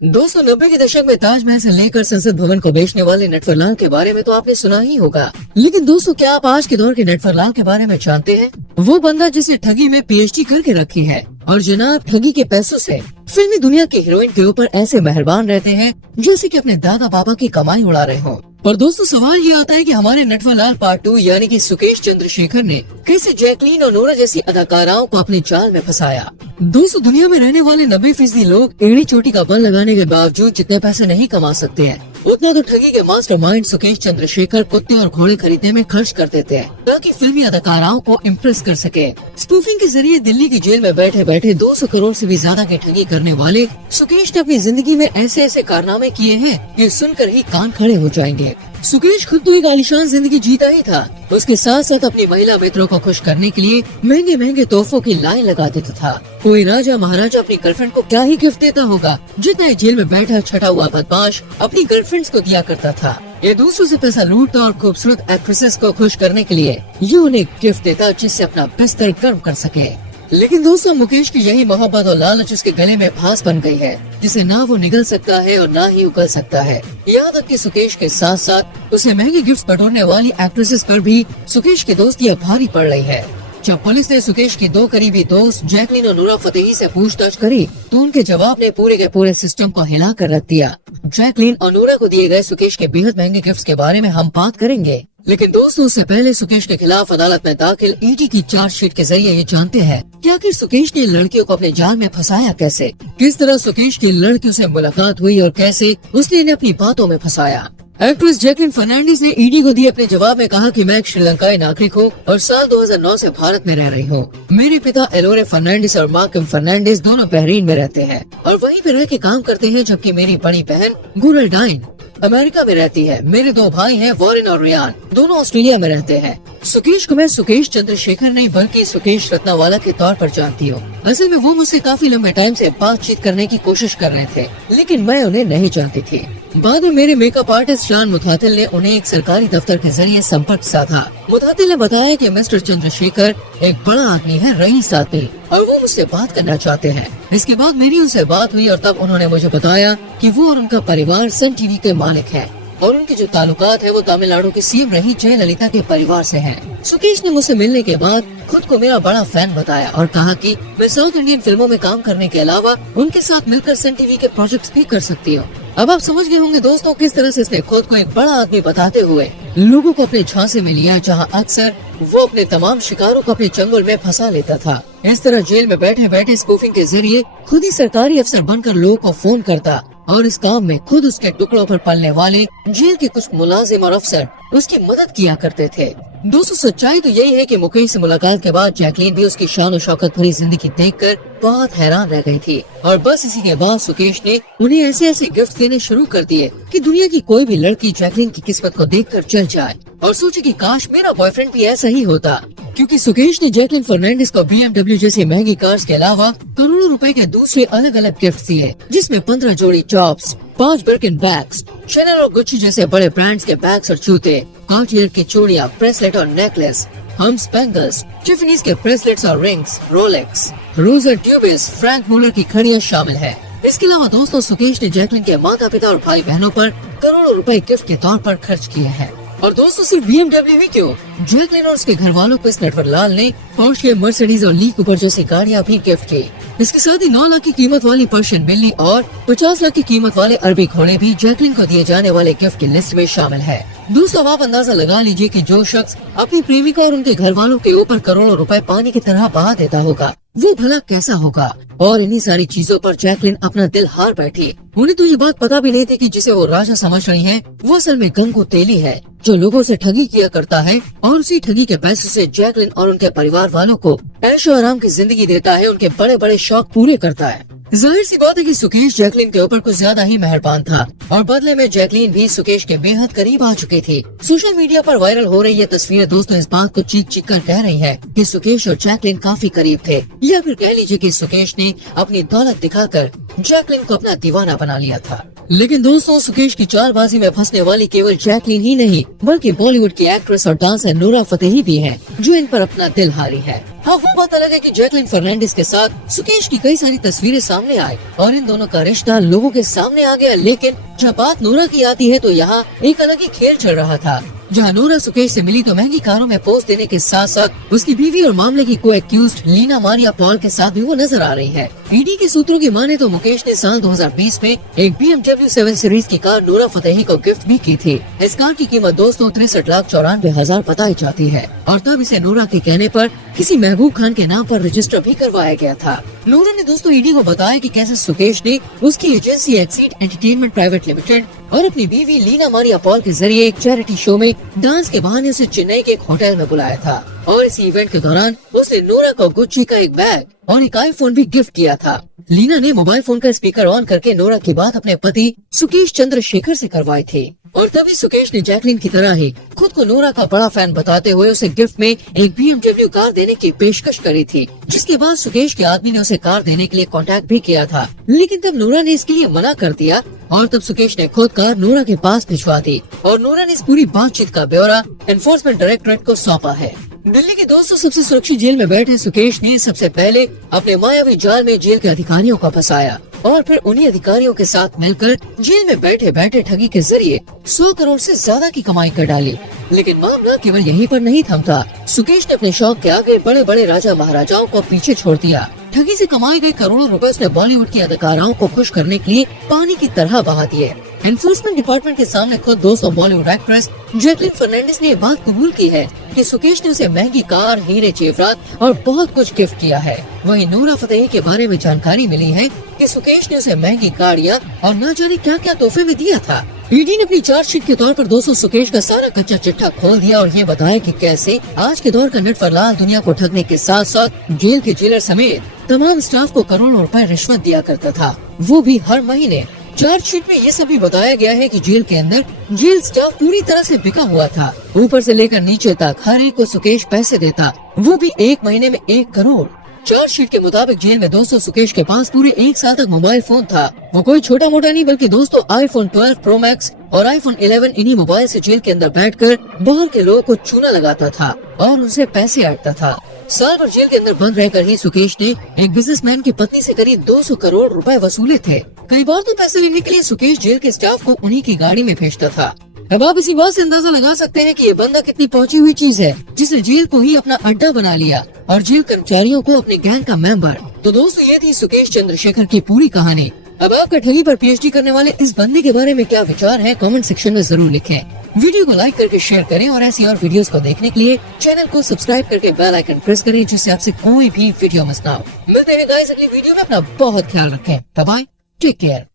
दोस्तों 90 के दशक में ताजमहल से लेकर संसद भवन को बेचने वाले नटवर लाल के बारे में तो आपने सुना ही होगा, लेकिन दोस्तों क्या आप आज के दौर के नटवर लाल के बारे में जानते हैं? वो बंदा जिसे ठगी में पीएचडी करके रखी है और जनाब ठगी के पैसों से फिल्मी दुनिया की हीरोइन के ऊपर ऐसे मेहरबान रहते हैं जैसे कि अपने दादा बाबा की कमाई उड़ा रहे हो। और दोस्तों सवाल ये आता है कि हमारे नटवर लाल पार्ट 2 यानी कि सुकेश चंद्रशेखर ने कैसे जैकलीन और नोरा जैसी अदाकाराओं को अपने जाल में फंसाया। दोस्तों दुनिया में रहने वाले 90% लोग एड़ी चोटी का बल लगाने के बावजूद जितने पैसे नहीं कमा सकते हैं, उतना तो ठगी के मास्टरमाइंड सुकेश चंद्रशेखर कुत्ते और घोड़े खरीदने में खर्च कर देते हैं ताकि फिल्मी अदाकाराओं को इम्प्रेस कर सके। स्पूफिंग के जरिए दिल्ली की जेल में बैठे बैठे 200 करोड़ से भी ज्यादा की ठगी करने वाले सुकेश ने अपनी जिंदगी में ऐसे ऐसे कारनामे किए हैं कि सुनकर ही कान खड़े हो जाएंगे। सुकेश खुद तो एक आलीशान जिंदगी जीता ही था, उसके साथ साथ अपनी महिला मित्रों को खुश करने के लिए महंगे महंगे तोहफों की लाइन लगा देता था। कोई राजा महाराजा अपनी गर्लफ्रेंड को क्या ही गिफ्ट देता होगा जितना जेल में बैठा छटा हुआ बदमाश अपनी गर्लफ्रेंड्स को दिया करता था। ये दूसरों से पैसा लूटता और खूबसूरत एक्ट्रेसेस को खुश करने के लिए ये उन्हें गिफ्ट देता जिससे अपना बिस्तर गर्म कर सके। लेकिन दोस्तों मुकेश की यही मोहब्बत और लालच उसके गले में फांस बन गई है जिसे ना वो निगल सकता है और ना ही उगल सकता है। यहाँ तक कि सुकेश के साथ साथ उसे महंगे गिफ्ट बटोरने वाली एक्ट्रेसेस पर भी सुकेश की दोस्तियाँ भारी पड़ रही है। जब पुलिस ने सुकेश की 2 करीबी दोस्त जैकलीन और नूरा फतेही से पूछताछ करी तो उनके जवाब ने पूरे के पूरे सिस्टम को हिला कर रख दिया। जैकलीन और नूरा को दिए गए सुकेश के बेहद महंगे गिफ्ट्स के बारे में हम बात करेंगे, लेकिन दोस्तों उससे पहले सुकेश के खिलाफ अदालत में दाखिल ईडी की चार्जशीट के जरिए ये जानते हैं कि आखिर सुकेश ने लड़कियों को अपने जाल में फंसाया कैसे, किस तरह सुकेश की लड़कियों से मुलाकात हुई और कैसे उसने इन्हें अपनी बातों में फंसाया। एक्ट्रेस जैकलीन फर्नांडिस ने ईडी को दिए अपने जवाब में कहा कि मैं एक श्रीलंकाई नागरिक हूँ और साल 2009 से भारत में रह रही हूँ। मेरे पिता एलोरे फर्नांडिस और माँ किम फर्नांडिस दोनों बहरीन में रहते हैं और वहीं पे रह के काम करते हैं, जबकि मेरी बड़ी बहन गुरलडाइन अमेरिका में रहती है। मेरे 2 भाई हैं वॉरेन और रियान, दोनों ऑस्ट्रेलिया में रहते हैं। सुकेश को मैं सुकेश चंद्रशेखर नहीं बल्कि सुकेश रत्नावाला के तौर पर जानती हूँ। असल में वो मुझसे काफी लंबे टाइम से बातचीत करने की कोशिश कर रहे थे, लेकिन मैं उन्हें नहीं जानती थी। बाद में मेरे मेकअप आर्टिस्ट शान मुतातिल ने उन्हें एक सरकारी दफ्तर के जरिए संपर्क साधा। मुतातिल ने बताया कि मिस्टर चंद्रशेखर एक बड़ा आदमी है, रईस आदमी, और वो मुझसे बात करना चाहते हैं। इसके बाद मेरी उनसे बात हुई और तब उन्होंने मुझे बताया कि वो और उनका परिवार सन टीवी के मालिक हैं और उनके जो ताल्लुकात है वो तमिलनाडु की सीएम रही जयललिता के परिवार से हैं। सुकेश ने मुझसे मिलने के बाद खुद को मेरा बड़ा फैन बताया और कहा कि मैं साउथ इंडियन फिल्मों में काम करने के अलावा उनके साथ मिलकर सन टीवी के प्रोजेक्ट्स भी कर सकती हूँ। अब आप समझ गए होंगे दोस्तों किस तरह से इसने खुद को एक बड़ा आदमी बताते हुए लोगों को अपने झांसे में लिया, जहाँ अक्सर वो अपने तमाम शिकारों को अपने चंगुल में फंसा लेता था। इस तरह जेल में बैठे बैठे स्पूफिंग के जरिए खुद ही सरकारी अफसर बनकर लोगों को फोन करता और इस काम में खुद उसके टुकड़ों पर पलने वाले जेल के कुछ मुलाजिम और अफसर उसकी मदद किया करते थे। दोस्तों सच्चाई तो यही है कि मुकेश से मुलाकात के बाद जैकलीन भी उसकी शान और शौकत भरी जिंदगी देखकर बहुत हैरान रह गई थी और बस इसी के बाद सुकेश ने उन्हें ऐसे ऐसे गिफ्ट देने शुरू कर दिए कि दुनिया की कोई भी लड़की जैकलीन की किस्मत को देखकर चल जाए और सोचे कि काश मेरा बॉयफ्रेंड भी ऐसा ही होता, क्योंकि सुकेश ने जैकलीन फर्नांडिस को BMW जैसी महंगी कार्स के अलावा करोड़ों रुपए के दूसरे अलग अलग गिफ्ट दिए, जिसमें 15 जोड़ी टॉप्स, 5 बर्किन बैग्स, शनेल और गुच्ची जैसे बड़े ब्रांड्स के बैग्स और जूते, कार्टियर की चूड़ियां, ब्रेसलेट और नेकलेस, हम्स बैंगल्स, टिफनीज के ब्रेसलेट्स और रिंग्स, रोलेक्स, रोज और ट्यूबिस, फ्रैंक मुलर की घड़ियां शामिल है। इसके अलावा दोस्तों सुकेश ने जैकलीन के माता पिता और भाई बहनों पर करोड़ों रुपए गिफ्ट के तौर पर खर्च किए हैं। और दोस्तों सिर्फ BMW ही क्यों, जैकलीन और उसके घर वालों को इस नटवर लाल ने पोर्शे, मर्सिडीज और ली कूपर जैसी गाड़ियां भी गिफ्ट की। इसके साथ ही 9 लाख की कीमत वाली पर्शियन बिल्ली और 50 लाख की कीमत वाले अरबी घोड़े भी जैकलीन को दिए जाने वाले गिफ्ट की लिस्ट में शामिल है। दोस्तों आप अंदाजा लगा लीजिए कि जो शख्स अपनी प्रेमिका और उनके घर वालों के ऊपर करोड़ों रुपए पानी की तरह बहा देता होगा वो भला कैसा होगा। और इन्हीं सारी चीजों पर जैकलीन अपना दिल हार बैठी। उन्हें तो ये बात पता भी नहीं थी कि जिसे वो राजा समझ रही है वो असल में गंगू तेली है, जो लोगों से ठगी किया करता है और उसी ठगी के पैसे से जैकलीन और उनके परिवार वालों को ऐशो आराम की जिंदगी देता है, उनके बड़े बड़े शौक पूरे करता है। जाहिर सी बात है कि सुकेश जैकलीन के ऊपर कुछ ज्यादा ही मेहरबान था और बदले में जैकलीन भी सुकेश के बेहद करीब आ चुकी थी। सोशल मीडिया पर वायरल हो रही ये तस्वीरें दोस्तों इस बात को चीख चीख कर कह रही है कि सुकेश और जैकलीन काफी करीब थे, या फिर कह लीजिए कि सुकेश ने अपनी दौलत दिखाकर जैकलीन को अपना दीवाना बना लिया था। लेकिन दोस्तों, सुकेश की चालबाजी में फंसने वाली केवल जैकलीन ही नहीं बल्कि बॉलीवुड की एक्ट्रेस और डांसर नूरा फतेही भी है, जो इन पर अपना दिल हारी है। हाँ, वो बात अलग है कि जैकलीन फर्नांडिस के साथ सुकेश की कई सारी तस्वीरें सामने आई और इन दोनों का रिश्ता लोगों के सामने आ गया, लेकिन जब बात नूरा की आती है तो यहाँ एक अलग ही खेल चल रहा था। जहाँ नूरा सुकेश से मिली तो महंगी कारों में पोज देने के साथ साथ उसकी बीवी और मामले की को-एक्यूज्ड लीना मारिया पॉल के साथ भी वो नजर आ रही है। ईडी के सूत्रों की माने तो मुकेश ने साल 2020 में एक BMW 7 सीरीज की कार नूरा फतेही को गिफ्ट भी की थी। इस कार की कीमत दोस्तों 63,94,000 बताई जाती है और तब इसे नूरा के कहने पर किसी महबूब खान के नाम पर रजिस्टर भी करवाया गया था। नूरा ने दोस्तों ईडी को बताया कि कैसे सुकेश ने उसकी agency exceed entertainment private limited और अपनी बीवी लीना मारिया पॉल के जरिए एक चैरिटी शो में डांस के बहाने उसे चेन्नई के एक होटल में बुलाया था और इस इवेंट के दौरान उसने नूरा को गुच्ची का एक बैग और एक आईफोन भी गिफ्ट किया था। लीना ने मोबाइल फोन का स्पीकर ऑन करके नूरा की बात अपने पति सुकेश चंद्रशेखर से करवाई थी और तभी सुकेश ने जैकलीन की तरह ही खुद को नूरा का बड़ा फैन बताते हुए उसे गिफ्ट में एक BMW कार देने की पेशकश करी थी, जिसके बाद सुकेश के आदमी ने उसे कार देने के लिए कांटेक्ट भी किया था, लेकिन तब नूरा ने इसके लिए मना कर दिया और तब सुकेश ने खुद कार नूरा के पास भिजवा दी और नूरा ने इस पूरी बातचीत का ब्यौरा एनफोर्समेंट डायरेक्टोरेट को सौंपा है। दिल्ली के 200 सबसे सुरक्षित जेल में बैठे सुकेश ने सबसे पहले अपने मायावी जाल में जेल के अधिकारियों को फंसाया और फिर उन्हीं अधिकारियों के साथ मिलकर जेल में बैठे बैठे ठगी के जरिए 100 करोड़ से ज्यादा की कमाई कर डाली। लेकिन मामला केवल यहीं पर नहीं थमता। सुकेश ने अपने शौक के आगे बड़े बड़े राजा महाराजाओं को पीछे छोड़ दिया। ठगी से कमाए गए करोड़ों रुपए उसने बॉलीवुड की अदाकाराओं को खुश करने के लिए पानी की तरह बहा दिए। एनफोर्समेंट डिपार्टमेंट के सामने खुद दोस्तों बॉलीवुड एक्ट्रेस जैकलीन फर्नांडिस ने ये बात कबूल की है कि सुकेश ने उसे महंगी कार, हीरे जेवरात और बहुत कुछ गिफ्ट किया है। वहीं नूरा फतेही के बारे में जानकारी मिली है कि सुकेश ने उसे महंगी गाड़ियाँ और न जाने क्या क्या तोहफे में दिया था। ईडी ने अपनी चार्जशीट के तौर पर दोस्तों सुकेश का सारा कच्चा चिट्ठा खोल दिया और ये बताया कि कैसे आज के दौर का नटवरलाल दुनिया को ठगने के साथ साथ जेल के जेलर समेत तमाम स्टाफ को करोड़ों रुपए रिश्वत दिया करता था, वो भी हर महीने। चार्जशीट में ये सभी बताया गया है कि जेल के अंदर जेल स्टाफ पूरी तरह से बिका हुआ था। ऊपर से लेकर नीचे तक हर एक को सुकेश पैसे देता, वो भी 1 महीने में 1 करोड़। चार्जशीट के मुताबिक जेल में दोस्तों सुकेश के पास पूरे 1 साल तक मोबाइल फोन था। वो कोई छोटा मोटा नहीं बल्कि दोस्तों iPhone 12 Pro Max और iPhone 11 इन्हीं मोबाइल से जेल के अंदर बैठकर बाहर के लोगों को चूना लगाता था और उनसे पैसे ऐंठता था। साल भर जेल के अंदर बंद रहकर ही सुकेश ने एक बिजनेसमैन की पत्नी से करीब 200 करोड़ रुपए वसूले थे। कई बार तो पैसे लेने के लिए सुकेश जेल के स्टाफ को उन्हीं की गाड़ी में भेजता था। अब आप इसी बात से अंदाजा लगा सकते हैं कि ये बंदा कितनी पहुंची हुई चीज है, जिसने जेल को ही अपना अड्डा बना लिया और जेल कर्मचारियों को अपने गैंग का मेंबर। तो दोस्तों, ये थी सुकेश चंद्रशेखर की पूरी कहानी। अब आपका ठगी पर PhD करने वाले इस बंदे के बारे में क्या विचार है, कमेंट सेक्शन में जरूर लिखें। वीडियो को लाइक करके शेयर करें और ऐसी और वीडियोस को देखने के लिए चैनल को सब्सक्राइब करके बेल आइकन प्रेस करें, जिससे आपसे कोई भी वीडियो मिस ना हो। मिलते हैं गाइस अगली वीडियो में। अपना बहुत ख्याल रखें। Bye bye, take care.